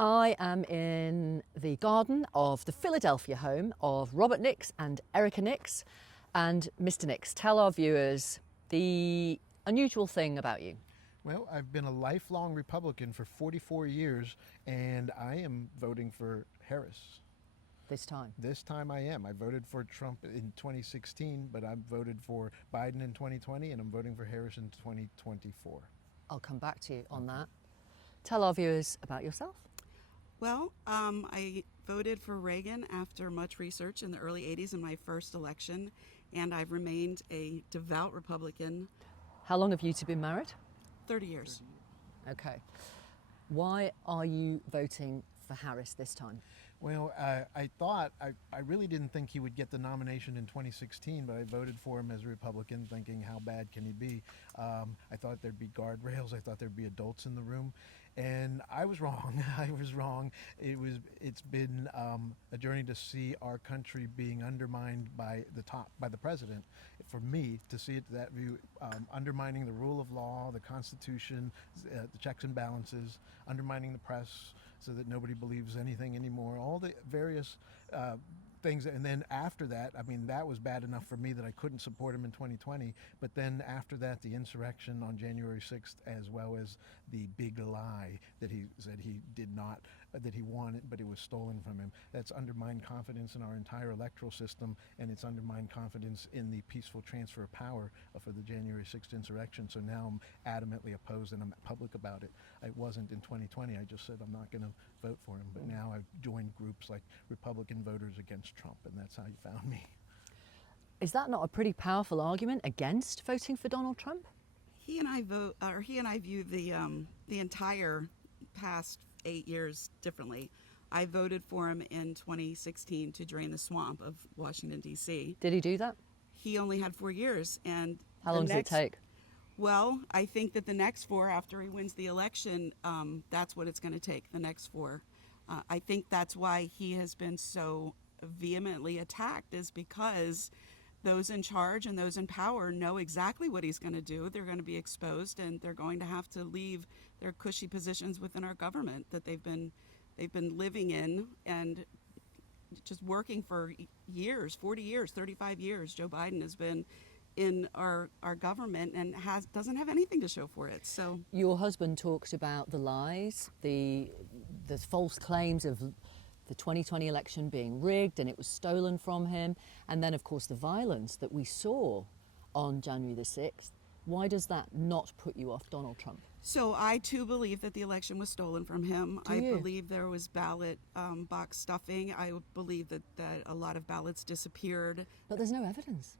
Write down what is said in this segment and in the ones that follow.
I am in the garden of the Philadelphia home of Robert Nix and Erica Nix. And Mr. Nix, tell our viewers the unusual thing about you. Well, I've been a lifelong Republican for 44 years, and I am voting for Harris. This time. This time I am. I voted for Trump in 2016, but I voted for Biden in 2020, and I'm voting for Harris in 2024. I'll come back to you on that. Tell our viewers about yourself. Well, I voted for Reagan after much research in the early 80s in my first election, and I've remained a devout Republican. How long have you two been married? 30 years. Okay. Why are you voting for Harris this time? Well, I really didn't think he would get the nomination in 2016, but I voted for him as a Republican, thinking, how bad can he be? I thought there'd be guardrails. I thought there'd be adults in the room. And I was wrong. I was wrong. It's been a journey to see our country being undermined by the president. For me, to see it that view, undermining the rule of law, the Constitution, the checks and balances, undermining the press so that nobody believes anything anymore, all the various things. And then after that, I mean, that was bad enough for me that I couldn't support him in 2020. But then after that, the insurrection on January 6th, as well as the big lie that he said he did not, that he wanted, but it was stolen from him. That's undermined confidence in our entire electoral system, and it's undermined confidence in the peaceful transfer of power for the January 6th insurrection. So now I'm adamantly opposed, and I'm public about it. I wasn't in 2020. I just said I'm not going to vote for him. But now I've joined groups like Republican Voters Against Trump, and that's how you found me. Is that not a pretty powerful argument against voting for Donald Trump? He and I view the entire past 8 years differently. I voted for him in 2016 to drain the swamp of Washington, D.C. Did he do that? He only had 4 years. And how long does it take? Well, I think that the next 4, after he wins the election, that's what it's going to take, the next 4. I think that's why he has been so vehemently attacked, is because those in charge and those in power know exactly what he's going to do. They're going to be exposed, and they're going to have to leave their cushy positions within our government that they've been living in and just working for years, 40 years, 35 years. Joe Biden has been in our government and doesn't have anything to show for it. So your husband talked about the lies, the false claims of the 2020 election being rigged and it was stolen from him, and then of course the violence that we saw on January the 6th. Why does that not put you off Donald Trump? So I too believe that the election was stolen from him. Do you? I believe there was ballot box stuffing. I believe that a lot of ballots disappeared. But there's no evidence.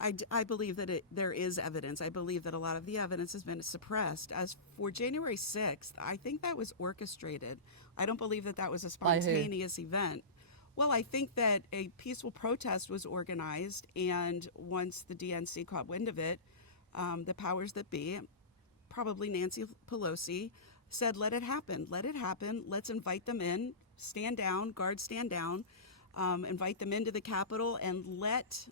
I believe that there is evidence. I believe that a lot of the evidence has been suppressed. As for January 6th, I think that was orchestrated. I don't believe that was a spontaneous event. Well, I think that a peaceful protest was organized, and once the DNC caught wind of it, the powers that be, probably Nancy Pelosi, said, let it happen, let's invite them in, stand down, guards stand down, invite them into the Capitol, and let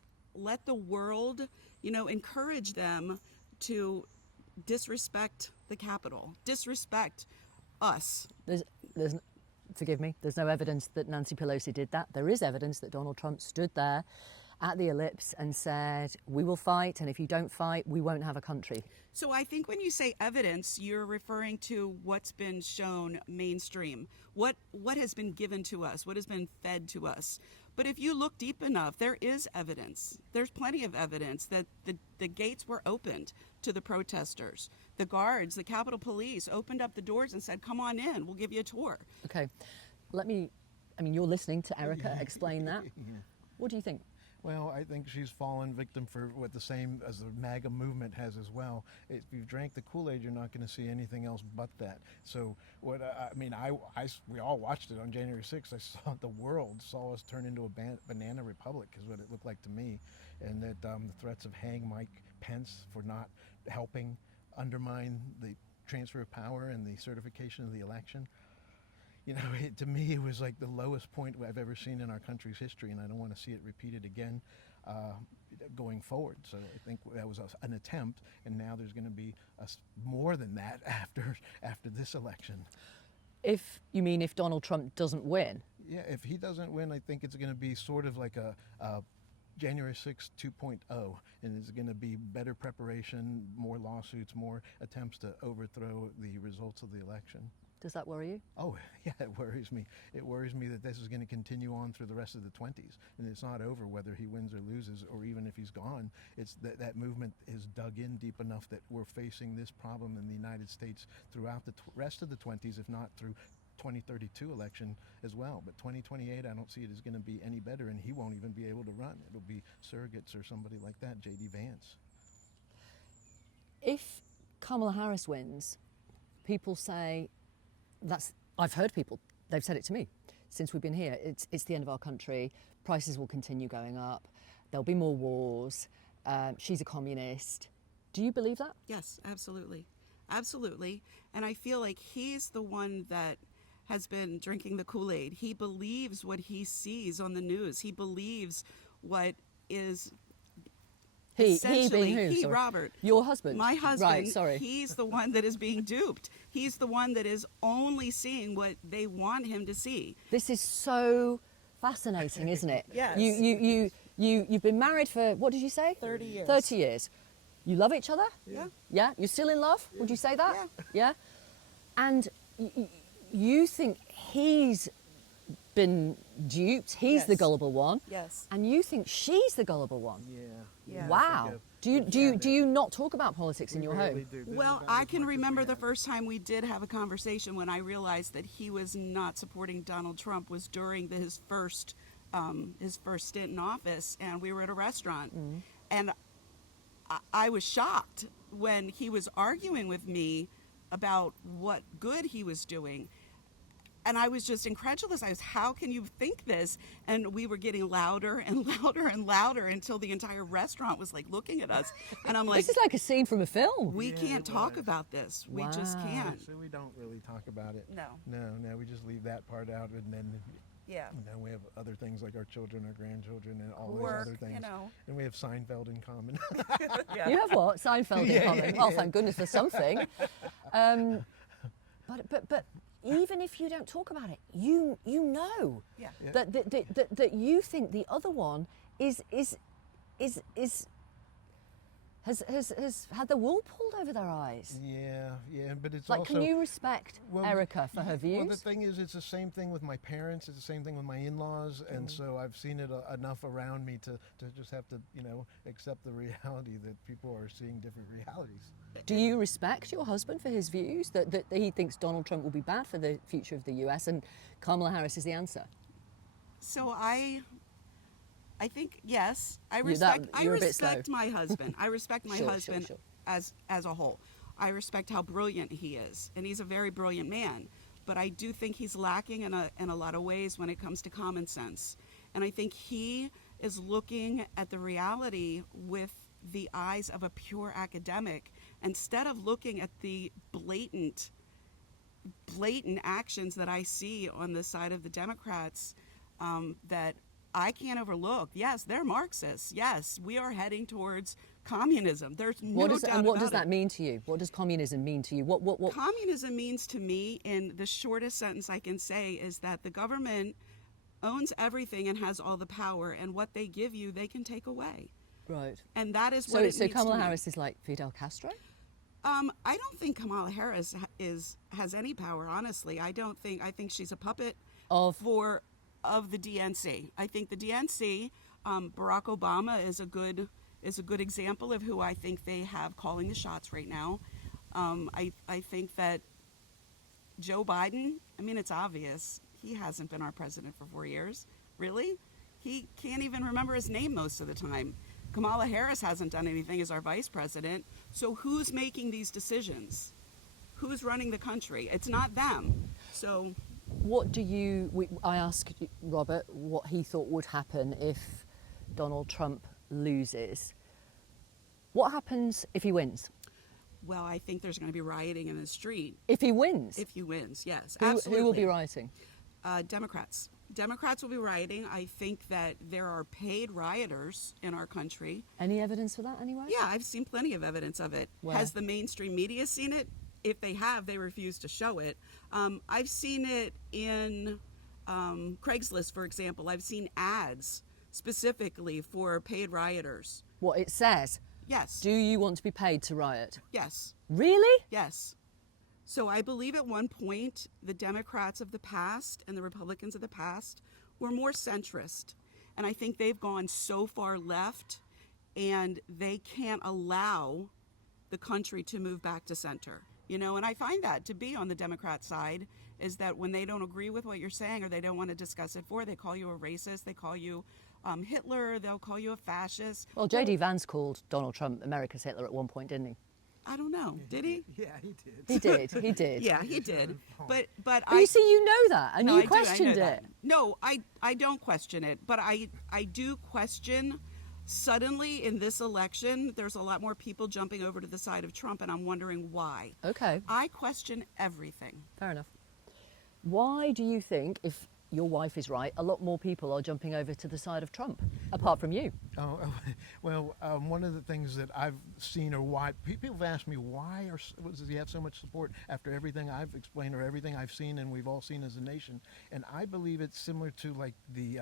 the world, encourage them to disrespect the Capitol, disrespect us. Forgive me, there's no evidence that Nancy Pelosi did that. There is evidence that Donald Trump stood there at the ellipse and said, we will fight, and if you don't fight, we won't have a country. So I think when you say evidence, you're referring to what's been shown mainstream, what has been given to us, what has been fed to us. But if you look deep enough, there is evidence. There's plenty of evidence that the gates were opened to the protesters. The guards, the Capitol Police opened up the doors and said, come on in, we'll give you a tour. Okay, you're listening to Erica explain that. What do you think? Well, I think she's fallen victim for what the same as the MAGA movement has as well. If you've drank the Kool-Aid, you're not going to see anything else but that. So what we all watched it on January 6th. I saw the world saw us turn into a banana republic, is what it looked like to me, and that the threats of hang Mike Pence for not helping undermine the transfer of power and the certification of the election. To me, it was like the lowest point I've ever seen in our country's history, and I don't want to see it repeated again going forward. So I think that was an attempt, and now there's going to be more than that after this election. If you mean if Donald Trump doesn't win? Yeah, if he doesn't win, I think it's going to be sort of like a January 6th 2.0, and it's going to be better preparation, more lawsuits, more attempts to overthrow the results of the election. Does that worry you? Oh, yeah, it worries me. It worries me that this is going to continue on through the rest of the 20s, and it's not over whether he wins or loses, or even if he's gone. It's that movement is dug in deep enough that we're facing this problem in the United States throughout the rest of the 20s, if not through 2032 election as well. But 2028, I don't see it as going to be any better, and he won't even be able to run. It'll be surrogates or somebody like that, J.D. Vance. If Kamala Harris wins, people say I've heard people, they've said it to me since we've been here, it's the end of our country, prices will continue going up, there'll be more wars, she's a communist. Do you believe that? Yes, absolutely. Absolutely. And I feel like he's the one that has been drinking the Kool-Aid. He believes what he sees on the news. He believes what is He being who? He, Sorry. Robert. Your husband? My husband. Right, sorry. He's the one that is being duped. He's the one that is only seeing what they want him to see. This is so fascinating, isn't it? Yes. You've been married for, what did you say? 30 years. 30 years. You love each other? Yeah. Yeah? You're still in love? Would you say that? Yeah. Yeah? And you think he's been duped, he's Yes. the gullible one, Yes. and you think she's the gullible one. Yeah. Wow. Do you not talk about politics in your home? Well, I can remember the first time we did have a conversation when I realized that he was not supporting Donald Trump was during his first stint in office, and we were at a restaurant, and I was shocked when he was arguing with me about what good he was doing. And I was just incredulous. I was, how can you think this? And we were getting louder and louder and louder until the entire restaurant was like looking at us. And I'm like, This is like a scene from a film. we can't talk about this. We just Wow. can't. So we don't really talk about it. No. No, we just leave that part out, and then Yeah. we have other things like our children, our grandchildren, and all Work, those other things. you know. And we have Seinfeld in common. You have what? Seinfeld in common. Well, thank goodness for something. But even if you don't talk about it, you know Yeah. that you think the other one has had the wool pulled over their eyes. Yeah, but it's Like, also... can you respect Erica for her views? Well, the thing is, it's the same thing with my parents. It's the same thing with my in-laws, and so I've seen it enough around me to just have to, accept the reality that people are seeing different realities. Do you respect your husband for his views that he thinks Donald Trump will be bad for the future of the US and Kamala Harris is the answer? So I think, yes, I You're a bit slow. respect my husband. I respect my Sure, husband sure. as a whole. I respect how brilliant he is, and he's a very brilliant man. But I do think he's lacking in a lot of ways when it comes to common sense. And I think he is looking at the reality with the eyes of a pure academic instead of looking at the blatant actions that I see on the side of the Democrats that I can't overlook. Yes, they're Marxists. Yes, we are heading towards communism. There's no doubt And what about does that it. mean to you? What does communism mean to you? What? Communism means to me, in the shortest sentence I can say, is that the government owns everything and has all the power, and what they give you, they can take away. Right. And that is what So, it so means Kamala to me. Harris is like Fidel Castro? I don't think Kamala Harris has any power, honestly. I think she's a puppet Of the DNC. I think the DNC, Barack Obama is a good example of who I think they have calling the shots right now. I think that Joe Biden, I mean, it's obvious. He hasn't been our president for 4 years. Really? He can't even remember his name most of the time. Kamala Harris hasn't done anything as our vice president. So who's making these decisions? Who's running the country? It's not them. So what do you? I asked Robert what he thought would happen if Donald Trump loses. What happens if he wins? well, I think there's going to be rioting in the street. If he wins? If he wins, yes, Who absolutely. will be rioting? Democrats. Democrats will be rioting. I think that there are paid rioters in our country. Any evidence for that anyway? Yeah, I've seen plenty of evidence of it. Where? Has the mainstream media seen it? if they have, they refuse to show it. I've seen it in Craigslist, for example. I've seen ads specifically for paid rioters. What it says? Yes. Do you want to be paid to riot? Yes. Really? Yes. So I believe at one point the Democrats of the past and the Republicans of the past were more centrist. And I think they've gone so far left and they can't allow the country to move back to center. You know, and I find that to be on the Democrat side is that when they don't agree with what you're saying or they don't want to discuss it they call you a racist, they call you Hitler, they'll call you a fascist. Well, J.D. Vance called Donald Trump America's Hitler at one point, didn't he? I don't know. Did he? Yeah, he did. He did. He did. Yeah, he did. But you see, you know that, and No, you I do, questioned I know it. that. No, I don't question it, but I do question. Suddenly in this election, there's a lot more people jumping over to the side of Trump, and I'm wondering why. Okay. I question everything. Fair enough. Why do you think, if your wife is right, a lot more people are jumping over to the side of Trump, apart from you? Well, one of the things that I've seen, or why people have asked me, does he have so much support after everything I've explained or everything I've seen and we've all seen as a nation? And I believe it's similar to like the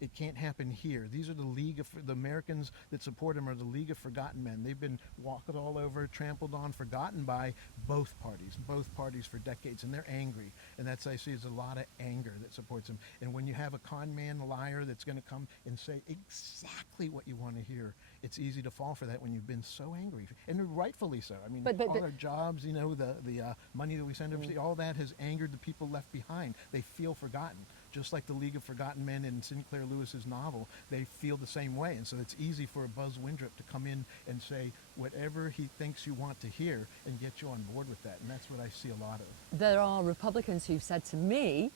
it can't happen here. These are the Americans that support him are the League of Forgotten Men. They've been walked all over, trampled on, forgotten by both parties for decades, and they're angry. And that's, I see, is a lot of anger that supports him. And when you have a con man, a liar that's going to come and say exactly what you want to hear, it's easy to fall for that when you've been so angry, and rightfully so. I mean, all our jobs, you know, the money that we send overseas, all that has angered the people left behind. They feel forgotten. Just like the League of Forgotten Men in Sinclair Lewis's novel, they feel the same way. And so it's easy for a Buzz Windrop to come in and say whatever he thinks you want to hear and get you on board with that. And that's what I see a lot of. There are Republicans who've said to me,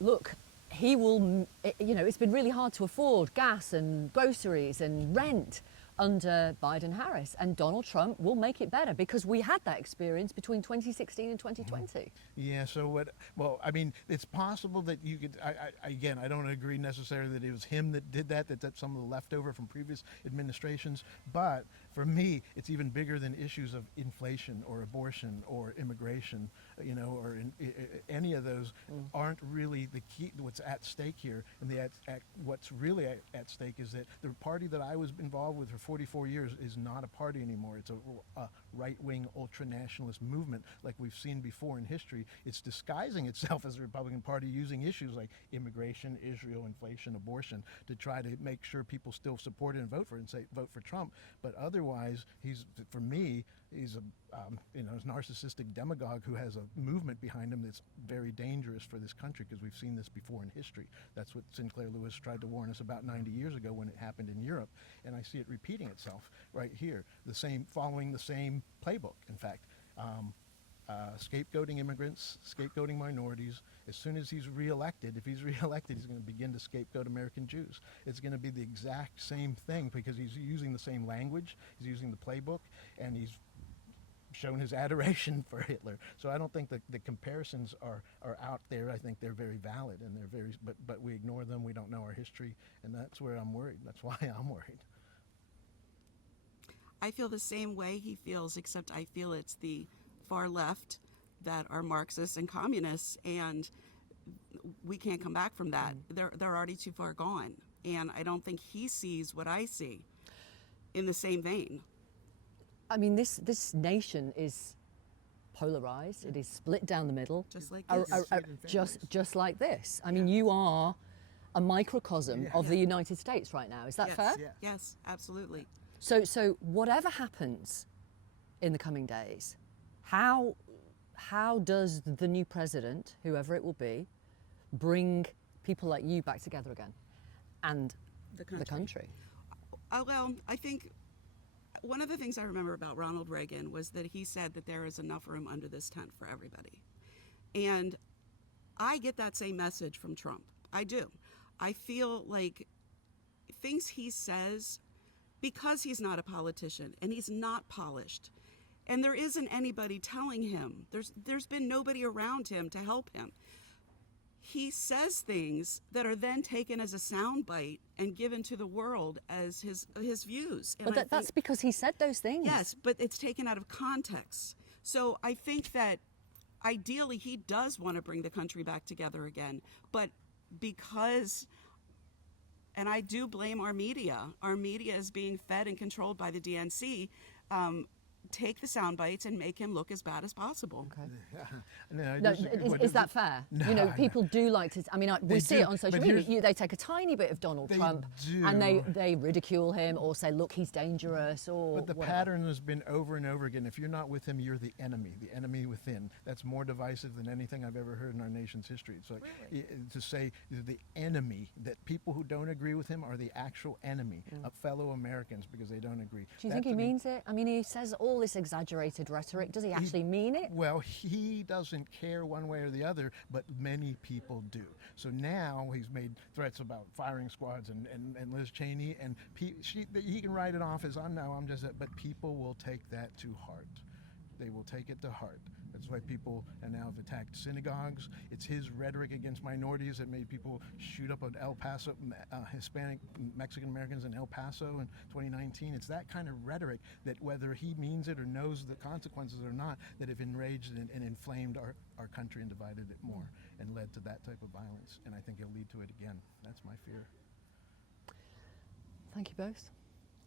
look, he will, you know, it's been really hard to afford gas and groceries and rent under Biden-Harris, and Donald Trump will make it better because we had that experience between 2016 and 2020. Yeah, so well, I mean, it's possible that you could, again, I don't agree necessarily that it was him that did that, that's some of the leftover from previous administrations, but for me, it's even bigger than issues of inflation or abortion or immigration, you know, or any of those aren't really the key. What's at stake here, and what's really at stake is that the party that I was involved with for 44 years is not a party anymore. It's a right-wing ultra-nationalist movement like we've seen before in history. It's disguising itself as a Republican Party using issues like immigration, Israel, inflation, abortion to try to make sure people still support it and vote for it and say vote for Trump. But otherwise, he's a narcissistic demagogue who has a movement behind him that's very dangerous for this country because we've seen this before in history. That's what Sinclair Lewis tried to warn us about 90 years ago when it happened in Europe, and I see it repeating itself right here. Following the same playbook, in fact. Scapegoating immigrants, scapegoating minorities. As soon as he's reelected, if he's reelected, he's going to begin to scapegoat American Jews. It's going to be the exact same thing because he's using the same language, he's using the playbook, and he's shown his adoration for Hitler. So I don't think that the comparisons are out there. I think they're very valid, and they're very, but we ignore them. We don't know our history, and that's where I'm worried. That's why I'm worried. I feel the same way he feels, except I feel it's the far left that are Marxists and communists, and we can't come back from that. They're already too far gone, and I don't think he sees what I see in the same vein. I mean, this nation is polarized. It is split down the middle. Just like this. Just like this. I mean, you are a microcosm of the United States right now. Is that fair? Yeah. Yes, absolutely. So whatever happens in the coming days, how does the new president, whoever it will be, bring people like you back together again, and the country? Well, I think one of the things I remember about Ronald Reagan was that he said that there is enough room under this tent for everybody. And I get that same message from Trump. I do. I feel like things he says, because he's not a politician and he's not polished, and there isn't anybody telling him, there's been nobody around him to help him. He says things that are then taken as a soundbite and given to the world as his views. And But that's because he said those things. Yes, but it's taken out of context. So I think that ideally he does want to bring the country back together again, but because, and I do blame our media is being fed and controlled by the DNC, take the sound bites and make him look as bad as possible. Okay. No, Is that fair? No, you know, people do like to. I mean, we see do, it on social but media. They take a tiny bit of Donald Trump do. and they ridicule him or say, "Look, he's dangerous." Or But the whatever. pattern has been over and over again. If you're not with him, you're the enemy within. That's more divisive than anything I've ever heard in our nation's history. It's like to say the enemy, that people who don't agree with him are the actual enemy of fellow Americans because they don't agree. Do you think he means it? I mean, he says all this exaggerated rhetoric. Does he actually mean it? Well, he doesn't care one way or the other, but many people do. So now he's made threats about firing squads and Liz Cheney, and he can write it off as, I'm just, but people will take that to heart. They will take it to heart. That's why people now have attacked synagogues. It's his rhetoric against minorities that made people shoot up at El Paso, Hispanic Mexican Americans in El Paso in 2019. It's that kind of rhetoric that, whether he means it or knows the consequences or not, that have enraged and inflamed our country and divided it more and led to that type of violence. And I think he'll lead to it again. That's my fear. Thank you both,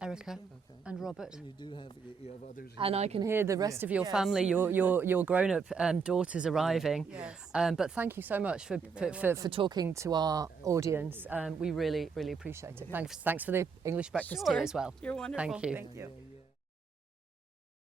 Erica and Robert. And you have others. And I can hear the rest of your Yes. family, your grown-up daughters arriving. Yes. But thank you so much for talking to our audience. We really, really appreciate it. Thanks for the English breakfast tea as well. You're wonderful. Thank you. Thank you.